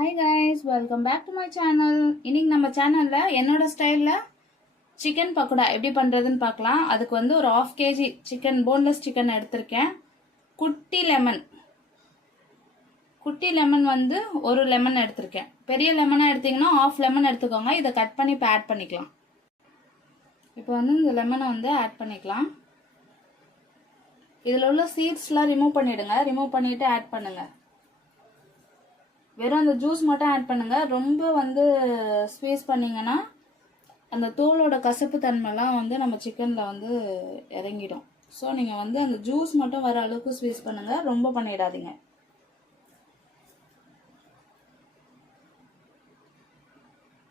Hi guys, welcome back to my channel. இன்னைக்கு நம்ம சேனலில் என்னோட ஸ்டைலில் சிக்கன் பக்கோடா எப்படி பண்ணுறதுன்னு பார்க்கலாம். அதுக்கு வந்து ஒரு 1/2 kg சிக்கன், போன்லெஸ் சிக்கன் எடுத்திருக்கேன். குட்டி லெமன் வந்து ஒரு லெமன் எடுத்திருக்கேன். பெரிய லெமனாக எடுத்திங்கன்னா 1/2 லெமன் எடுத்துக்கோங்க. இதை கட் பண்ணி இப்போ ஆட் பண்ணிக்கலாம். இப்போ வந்து இந்த லெமனை வந்து ஆட் பண்ணிக்கலாம். இதில் உள்ள சீட்ஸ்லாம் ரிமூவ் பண்ணிவிடுங்க. ரிமூவ் பண்ணிவிட்டு ஆட் பண்ணுங்கள். வெறும் அந்த ஜூஸ் மட்டும் ஆட் பண்ணுங்க. ரொம்ப வந்து ஸ்வீஸ் பண்ணிங்கன்னா அந்த தோலோட கசப்பு தன்மைலாம் வந்து நம்ம சிக்கனில் வந்து இறங்கிடும். ஸோ நீங்கள் வந்து அந்த ஜூஸ் மட்டும் வர அளவுக்கு ஸ்வீஸ் பண்ணுங்க, ரொம்ப பண்ணிடாதீங்க.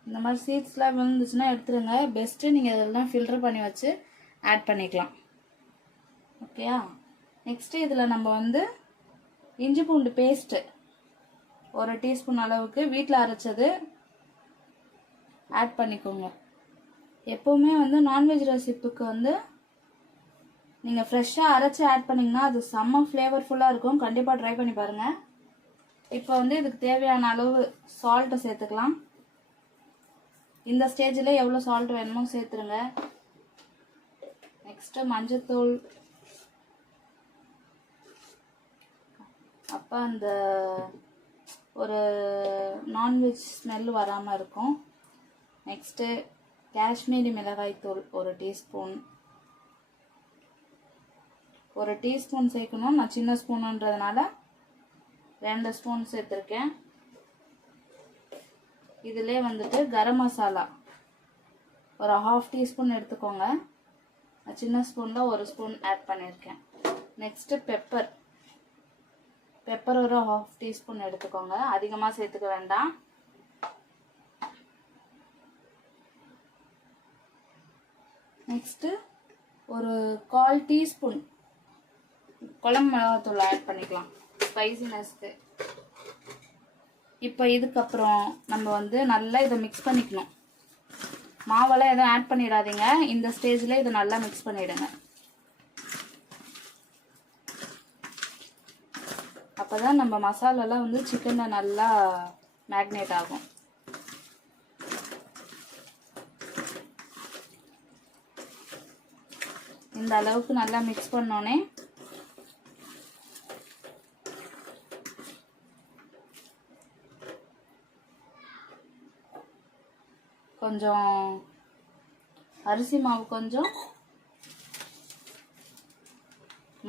இந்த மாதிரி சீட்ஸ்லாம் விழுந்துச்சுன்னா எடுத்துருங்க. பெஸ்ட்டு நீங்கள் இதெல்லாம் ஃபில்டர் பண்ணி வச்சு ஆட் பண்ணிக்கலாம். ஓகேயா? நெக்ஸ்ட்டு இதில் நம்ம வந்து இஞ்சி பூண்டு பேஸ்ட்டு 1 டீஸ்பூன் அளவுக்கு வீட்டில் அரைச்சது ஆட் பண்ணிக்கோங்க. எப்போவுமே வந்து நான்வெஜ் ரெசிபிக்கு வந்து நீங்கள் ஃப்ரெஷ்ஷாக அரைச்சி ஆட் பண்ணிங்கன்னா அது செம்ம ஃப்ளேவர்ஃபுல்லாக இருக்கும். கண்டிப்பாக ட்ரை பண்ணி பாருங்கள். இப்போ வந்து இதுக்கு தேவையான அளவு சால்ட்டை சேர்த்துக்கலாம். இந்த ஸ்டேஜில் எவ்வளோ சால்ட் வேணுமோ சேர்த்துருங்க. நெக்ஸ்ட்டு மஞ்சத்தூள். அப்போ அந்த ஒரு நான்வெஜ் ஸ்மெல் வராமல் இருக்கும். நெக்ஸ்ட்டு காஷ்மீரி மிளகாய் தூள் 1 டீஸ்பூன். 1 டீஸ்பூன் சேர்க்கணும். நான் சின்ன ஸ்பூனுன்றதுனால 2 ஸ்பூன் சேர்த்துருக்கேன். இதிலே வந்துட்டு கரம் மசாலா ஒரு 1/2 டீஸ்பூன் எடுத்துக்கோங்க. நான் சின்ன ஸ்பூனில் 1 ஸ்பூன் ஆட் பண்ணியிருக்கேன். நெக்ஸ்ட்டு பெப்பர் ஒரு 1/2 டீஸ்பூன் எடுத்துக்கோங்க. அதிகமாக சேர்த்துக்க வேண்டாம். நெக்ஸ்ட்டு ஒரு 1/4 டீஸ்பூன் குழம்பு மிளகாத்தூள் ஆட் பண்ணிக்கலாம் ஸ்பைசினஸ்க்கு. இப்போ இதுக்கப்புறம் நம்ம வந்து நல்லா இதை மிக்ஸ் பண்ணிக்கணும். மாவெல்லாம் எதுவும் ஆட் பண்ணிடாதீங்க. இந்த ஸ்டேஜில் இதை நல்லா மிக்ஸ் பண்ணிவிடுங்க. அப்போ தான் நம்ம மசாலாலாம் வந்து சிக்கனில் நல்லா மேக்னேட் ஆகும். இந்த அளவுக்கு நல்லா மிக்ஸ் பண்ணோன்னே கொஞ்சம் அரிசி மாவு, கொஞ்சம்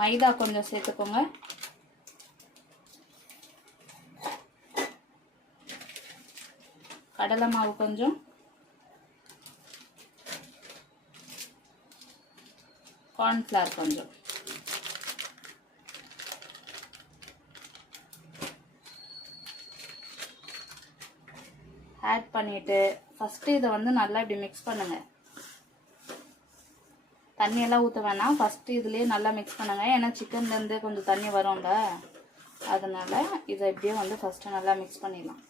மைதா கொஞ்சம் சேர்த்துக்கோங்க. கடலை மாவு கொஞ்சம், கார்ன்ஃப்ளவர் கொஞ்சம். ஆட் பண்ணிவிட்டு ஃபஸ்ட்டு இதை வந்து நல்லா இப்படி மிக்ஸ் பண்ணுங்கள். தண்ணியெல்லாம் ஊற்ற வேணாம். ஃபஸ்ட்டு இதுலேயே நல்லா மிக்ஸ் பண்ணுங்கள். ஏன்னா சிக்கன்லேருந்து கொஞ்சம் தண்ணி வரும்ல, அதனால் இதை இப்படியே வந்து ஃபஸ்ட்டு நல்லா மிக்ஸ் பண்ணிடலாம்.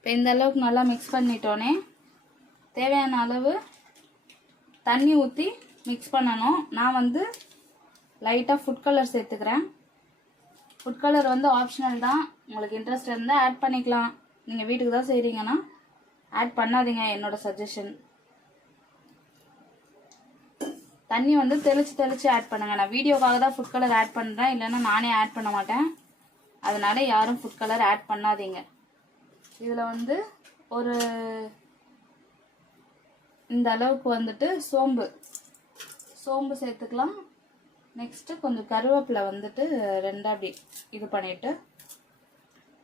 இப்போ இந்த அளவுக்கு நல்லா மிக்ஸ் பண்ணிட்டோன்னே தேவையான அளவு தண்ணி ஊற்றி மிக்ஸ் பண்ணணும். நான் வந்து லைட்டாக ஃபுட் கலர் சேர்த்துக்கிறேன். ஃபுட் கலர் வந்து ஆப்ஷனல் தான். உங்களுக்கு இன்ட்ரெஸ்ட் இருந்தால் ஆட் பண்ணிக்கலாம். நீங்கள் வீட்டுக்கு தான் செய்கிறீங்கன்னா ஆட் பண்ணாதீங்க, என்னோட சஜஷன். தண்ணி வந்து தெளித்து ஆட் பண்ணுங்கள். நான் வீடியோக்காக தான் ஃபுட் கலர் ஆட் பண்ணுறேன், இல்லைன்னா நானே ஆட் பண்ண மாட்டேன். அதனால யாரும் ஃபுட் கலர் ஆட் பண்ணாதீங்க. இதில் வந்து ஒரு இந்த அளவுக்கு வந்துட்டு சோம்பு சேர்த்துக்கலாம். நெக்ஸ்ட்டு கொஞ்சம் கருவேப்பிலை வந்துட்டு 2 அப்படி இது பண்ணிவிட்டு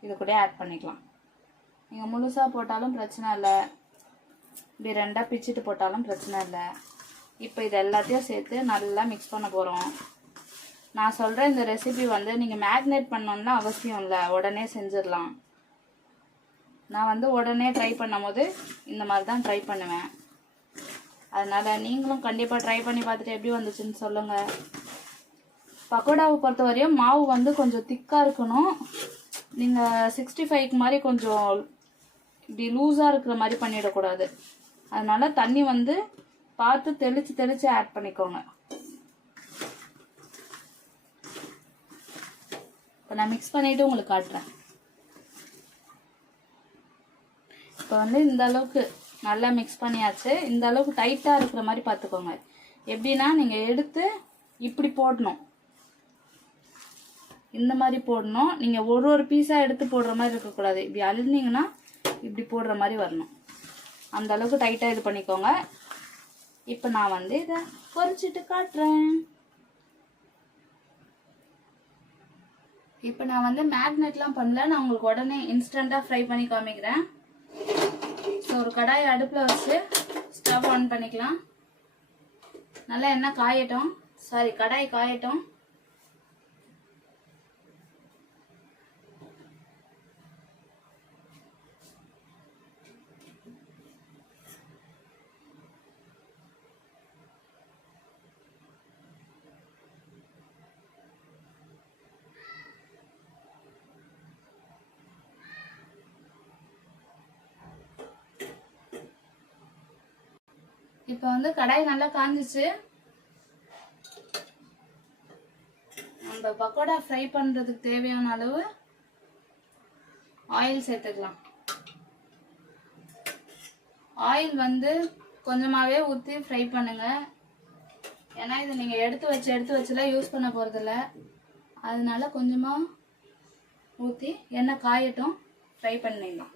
இது கூட ஆட் பண்ணிக்கலாம். நீங்கள் முழுசாக போட்டாலும் பிரச்சனை இல்லை, இப்படி 2 பிச்சுட்டு போட்டாலும் பிரச்சனை இல்லை. இப்போ இது எல்லாத்தையும் சேர்த்து நல்லா மிக்ஸ் பண்ண போகிறோம். நான் சொல்கிற இந்த ரெசிபி வந்து நீங்கள் மேக்னேட் பண்ணணும்னா அவசியம் இல்லை, உடனே செஞ்சிடலாம். நான் வந்து உடனே ட்ரை பண்ணும் போது இந்த மாதிரி தான் ட்ரை பண்ணுவேன். அதனால் நீங்களும் கண்டிப்பாக ட்ரை பண்ணி பார்த்துட்டு எப்படி வந்துச்சுன்னு சொல்லுங்கள். பக்கோடாவை பொறுத்த வரையும் மாவு வந்து கொஞ்சம் திக்காக இருக்கணும். நீங்கள் 65க்கு மாதிரி கொஞ்சம் இப்படி லூஸாக இருக்கிற மாதிரி பண்ணிடக்கூடாது. அதனால் தண்ணி வந்து பார்த்து தெளிச்சு ஆட் பண்ணிக்கோங்க. இப்போ நான் மிக்ஸ் பண்ணிட்டு உங்களுக்கு காட்டுறேன். இப்போ வந்து இந்த அளவுக்கு நல்லா மிக்ஸ் பண்ணியாச்சு. இந்த அளவுக்கு டைட்டாக இருக்கிற மாதிரி பார்த்துக்கோங்க. எப்படின்னா நீங்கள் எடுத்து இப்படி போடணும், இந்த மாதிரி போடணும். நீங்கள் ஒரு பீஸாக எடுத்து போடுற மாதிரி இருக்கக்கூடாது. இப்படி அழுந்தீங்கன்னா இப்படி போடுற மாதிரி வரணும். அந்த அளவுக்கு டைட்டாக இது பண்ணிக்கோங்க. இப்போ நான் வந்து இதை பொரிச்சிட்டு காட்டுறேன். இப்போ நான் வந்து மேக்னெட்லாம் பண்ணல, நான் உங்களுக்கு உடனே இன்ஸ்டண்ட்டாக ஃப்ரை பண்ணி காமிக்கிறேன். ஸோ ஒரு கடாய் அடுப்பில் வச்சு ஸ்டவ் ஆன் பண்ணிக்கலாம். நல்லா எண்ணெய் காயட்டும், கடாய் காயட்டும். இப்போ வந்து கடாய் நல்லா காஞ்சிச்சு. நம்ம பக்கோடா ஃப்ரை பண்றதுக்கு தேவையான அளவு ஆயில் சேர்த்துக்கலாம். ஆயில் வந்து கொஞ்சமாவே ஊற்றி ஃப்ரை பண்ணுங்க. ஏன்னா இது நீங்க எடுத்து வச்சுலாம் யூஸ் பண்ண போறதில்ல. அதனால கொஞ்சமா ஊற்றி எண்ணெய் காயட்டும், ஃப்ரை பண்ணிடலாம்.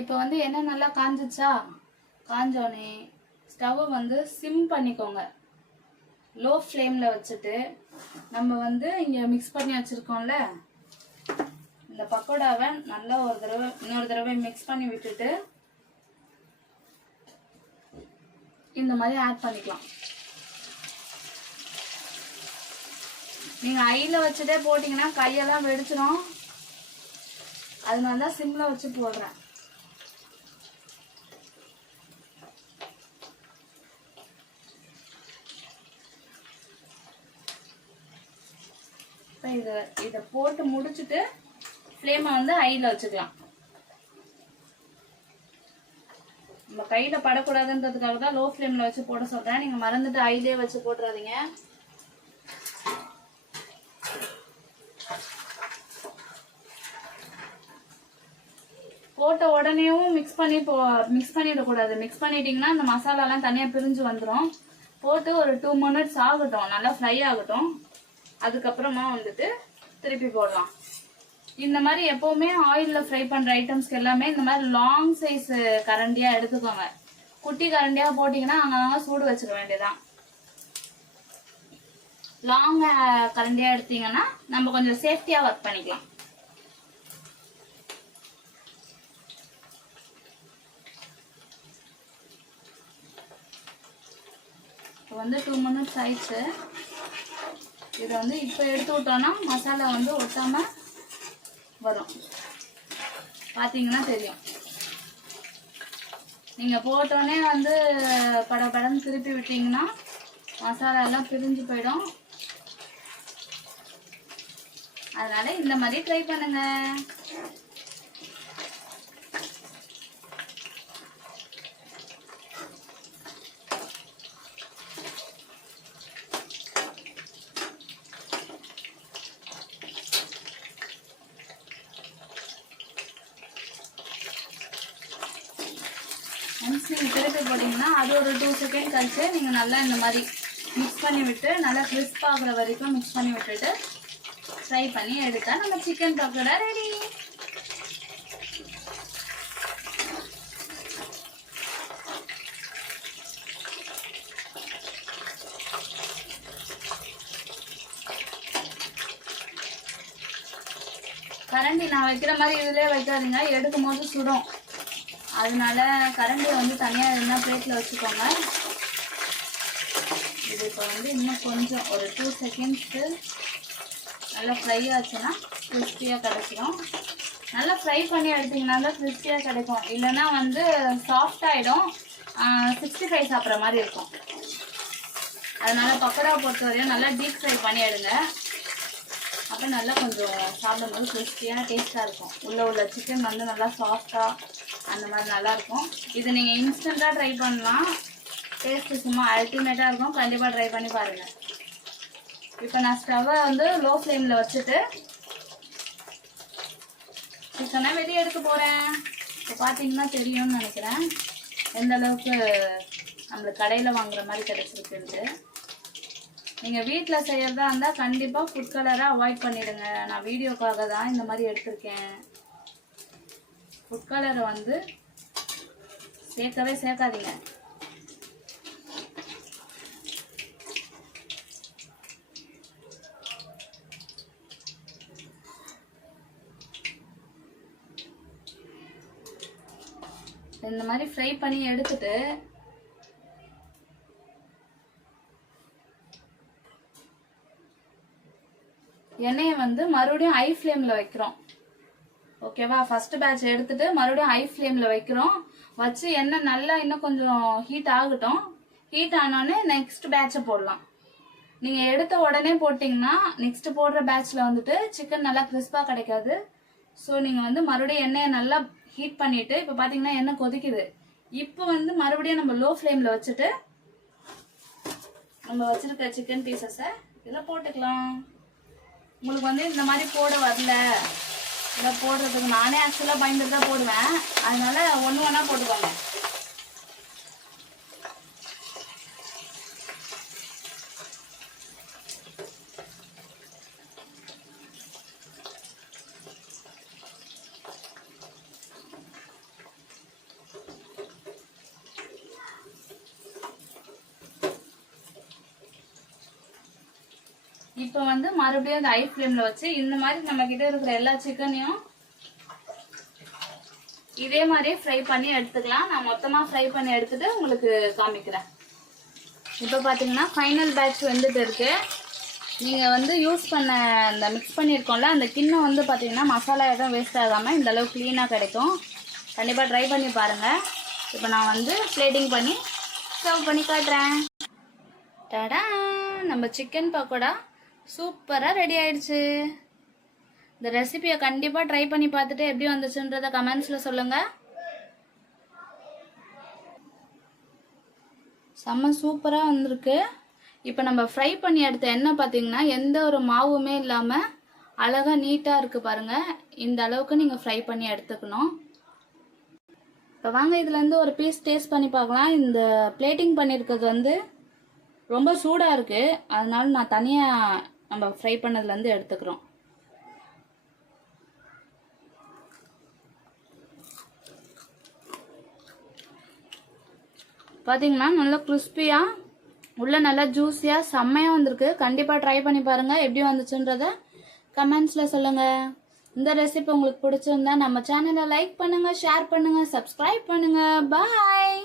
இப்போ வந்து எண்ணெய் நல்லா காஞ்சிச்சா, காஞ்சோடனே ஸ்டவ் வந்து சிம் பண்ணிக்கோங்க. லோ ஃப்ளேமில் வச்சுட்டு நம்ம வந்து இங்கே மிக்ஸ் பண்ணி வச்சுருக்கோம்ல இந்த பக்கோடாவை நல்லா இன்னொரு தடவை மிக்ஸ் பண்ணி விட்டுட்டு இந்த மாதிரி ஆட் பண்ணிக்கலாம். நீங்கள் ஐயில் வச்சுட்டே போட்டிங்கன்னா கையெல்லாம் வெடிச்சிடும். அதனால தான் சிம்மில் வச்சு போடுறேன். இதை போட்டு முடிச்சுட்டு ஃப்ளேமை வந்து ஹையில் வச்சுக்கலாம். நம்ம கையில் படக்கூடாதுன்றதுக்காக தான் லோ ஃப்ளேமில் வச்சு போட சொல்கிறேன். நீங்கள் மறந்துட்டு ஹைலே வச்சு போட்டுறாதீங்க. போட்ட உடனேயும் மிக்ஸ் பண்ணிடக்கூடாது. மிக்ஸ் பண்ணிட்டீங்கன்னா அந்த மசாலாலாம் தனியாக பிரிஞ்சு வந்துடும். போட்டு ஒரு 2 மினிட்ஸ் ஆகட்டும், நல்லா ஃப்ரை ஆகட்டும். அதுக்கப்புறமா வந்துட்டு திருப்பி போடலாம். இந்த மாதிரி எப்பவுமே ஆயில்ல ஃப்ரை பண்ற ஐட்டம்ஸ்க்கு எல்லாமே இந்த மாதிரி லாங் சைஸ் கரண்டியா எடுத்துக்கோங்க. குட்டி கரண்டியா போட்டீங்கன்னா அங்கங்க சூடு வச்சுக்க வேண்டியதான். லாங் கரண்டியா எடுத்தீங்கன்னா நம்ம கொஞ்சம் சேஃப்டியா ஒர்க் பண்ணிக்கலாம். இப்போ வந்து 2 மினிட்ஸ் ஆயிடுச்சு. இதை வந்து இப்போ எடுத்து விட்டோம்னா மசாலா வந்து ஒட்டாம வரும். பார்த்தீங்கன்னா தெரியும். நீங்கள் போட்டோன்னே வந்து படன்னு திருப்பி விட்டீங்கன்னா மசாலா எல்லாம் பிரிஞ்சு போயிடும். அதனால இந்த மாதிரி ட்ரை பண்ணுங்க. ஒன்ஸ் நீங்கள் திருப்பி போட்டிங்கன்னா அது ஒரு 2 செகண்ட் கழிச்சு நீங்கள் நல்லா இந்த மாதிரி மிக்ஸ் பண்ணி விட்டு நல்லா கிறிஸ்ப் ஆகுற வரைக்கும் மிக்ஸ் பண்ணி விட்டுட்டு ஃப்ரை பண்ணி எடுத்தா நம்ம சிக்கன் பக்கோடா ரெடி. கரண்டி நான் வைக்கிற மாதிரி இதுலேயே வைக்காதீங்க, எடுக்கும் போது சுடும். அதனால கரண்டியை வந்து தனியாக இருந்தால் பிளேட்டில் வச்சுக்கோங்க. இது இப்போ வந்து இன்னும் கொஞ்சம் ஒரு 2 செகண்ட்ஸு நல்லா ஃப்ரை ஆச்சுன்னா கிறிஸ்பியாக கிடைச்சிடும். நல்லா ஃப்ரை பண்ணி எடுத்திங்கன்னா தான் கிறிஸ்பியாக கிடைக்கும். இல்லைன்னா வந்து சாஃப்ட் ஆகிடும், 65 சாப்பிட்ற மாதிரி இருக்கும். அதனால் பக்கோடா பொறுத்த வரையும் நல்லா டீப் ஃப்ரை பண்ணி எடுங்க. அப்போ நல்லா கொஞ்சம் சாப்பிடும்போது கிறிஸ்பியான டேஸ்ட்டாக இருக்கும். உள்ள சிக்கன் வந்து நல்லா சாஃப்டாக அந்த மாதிரி நல்லாயிருக்கும். இது நீங்கள் இன்ஸ்டண்ட்டாக ட்ரை பண்ணலாம். டேஸ்ட்டு சும்மா அல்டிமேட்டாக இருக்கும். கண்டிப்பாக ட்ரை பண்ணி பாருங்கள். இப்போ நான் ஸ்டவ்வை வந்து லோ ஃப்ளேமில் வச்சுட்டு சிக்கனை வெளியே எடுக்க போகிறேன். இப்போ பார்த்தீங்கன்னா தெரியும்னு நினைக்கிறேன் எந்த அளவுக்கு நம்மளுக்கு கடையில் வாங்குற மாதிரி கிடச்சிருக்குன்ட்டு. நீங்கள் வீட்டில் செய்கிறதா இருந்தால் கண்டிப்பாக ஃபுட் கலரை அவாய்ட் பண்ணிவிடுங்க. நான் வீடியோக்காக தான் இந்த மாதிரி எடுத்திருக்கேன். ஃபுட் கலரை வந்து சேர்க்கவே சேர்க்காதீங்க. இந்த மாதிரி ஃப்ரை பண்ணி எடுத்துட்டு எண்ணெயை வந்து மறுபடியும் ஹை ஃப்ளேமில் வைக்கிறோம். ஓகேவா? ஃபர்ஸ்ட் பேட்ச் எடுத்துட்டு மறுபடியும் ஹை ஃப்ளேமில் வைக்கிறோம். வச்சு எண்ணெய் நல்லா இன்னும் கொஞ்சம் ஹீட் ஆகட்டும். ஹீட் ஆனோடனே நெக்ஸ்ட் பேட்சை போடலாம். நீங்கள் எடுத்த உடனே போட்டிங்கன்னா நெக்ஸ்ட் போடுற பேட்சில் வந்துட்டு சிக்கன் நல்லா கிறிஸ்பாக கிடைக்காது. ஸோ நீங்கள் வந்து மறுபடியும் எண்ணெயை நல்லா ஹீட் பண்ணிட்டு இப்போ பார்த்தீங்கன்னா எண்ணெய் கொதிக்குது. இப்போ வந்து மறுபடியும் நம்ம லோ ஃப்ளேமில் வச்சுட்டு நம்ம வச்சிருக்க சிக்கன் பீசஸை இதில் போட்டுக்கலாம். உங்களுக்கு வந்து இந்த மாதிரி போட வரல, இதை போடுறதுக்கு நானே ஆக்சுவலாக பயந்துட்டு தான் போடுவேன். அதனால ஒன்று ஒன்றா போட்டுக்கோங்க. இப்போ வந்து மறுபடியும் அந்த ஹை ஃப்ளேமில் வச்சு இந்த மாதிரி நம்ம கிட்ட இருக்கிற எல்லா சிக்கனையும் இதே மாதிரியே ஃப்ரை பண்ணி எடுத்துக்கலாம். நான் மொத்தமாக ஃப்ரை பண்ணி எடுத்துட்டு உங்களுக்கு காமிக்கிறேன். இப்போ பார்த்தீங்கன்னா ஃபைனல் பேட்ச் வந்துட்டு இருக்கு. நீங்கள் வந்து யூஸ் பண்ண அந்த மிக்ஸ் பண்ணியிருக்கோம்ல அந்த கிண்ணம் வந்து பார்த்தீங்கன்னா மசாலா எதுவும் வேஸ்ட் ஆகாமல் இந்த அளவுக்கு க்ளீனாக கிடைக்கும். கண்டிப்பாக ட்ரை பண்ணி பாருங்கள். இப்போ நான் வந்து பிளேட்டிங் பண்ணி சர்வ் பண்ணி காட்டுறேன். டடா, நம்ம சிக்கன் பக்கோடா சூப்பராக ரெடி ஆயிடுச்சு. இந்த ரெசிபியை கண்டிப்பாக ட்ரை பண்ணி பார்த்துட்டு எப்படி வந்துச்சுன்றதை கமெண்ட்ஸில் சொல்லுங்கள். செம்ம சூப்பராக வந்திருக்கு. இப்போ நம்ம ஃப்ரை பண்ணி எடுத்த எண்ணெய் பார்த்தீங்கன்னா எந்த ஒரு மாவுமே இல்லாமல் அழகாக நீட்டாக இருக்குது பாருங்கள். இந்த அளவுக்கு நீங்கள் ஃப்ரை பண்ணி எடுத்துக்கணும். இப்போ வாங்க இதுலேருந்து ஒரு பீஸ் டேஸ்ட் பண்ணி பார்க்கலாம். இந்த பிளேட்டிங் பண்ணியிருக்கிறது வந்து ரொம்ப சூடாக இருக்குது. அதனால நான் தனியாக நம்ம ஃப்ரை பண்ணதுலேருந்து எடுத்துக்கிறோம். பார்த்தீங்கன்னா நல்லா கிறிஸ்பியாக உள்ள நல்லா ஜூஸியாக செம்மையாக வந்திருக்கு. கண்டிப்பாக ட்ரை பண்ணி பாருங்கள். எப்படி வந்துச்சுன்றதை கமெண்ட்ஸில் சொல்லுங்கள். இந்த ரெசிபி உங்களுக்கு பிடிச்சிருந்தா நம்ம சேனலை லைக் பண்ணுங்கள், ஷேர் பண்ணுங்கள், சப்ஸ்கிரைப் பண்ணுங்கள். பாய்.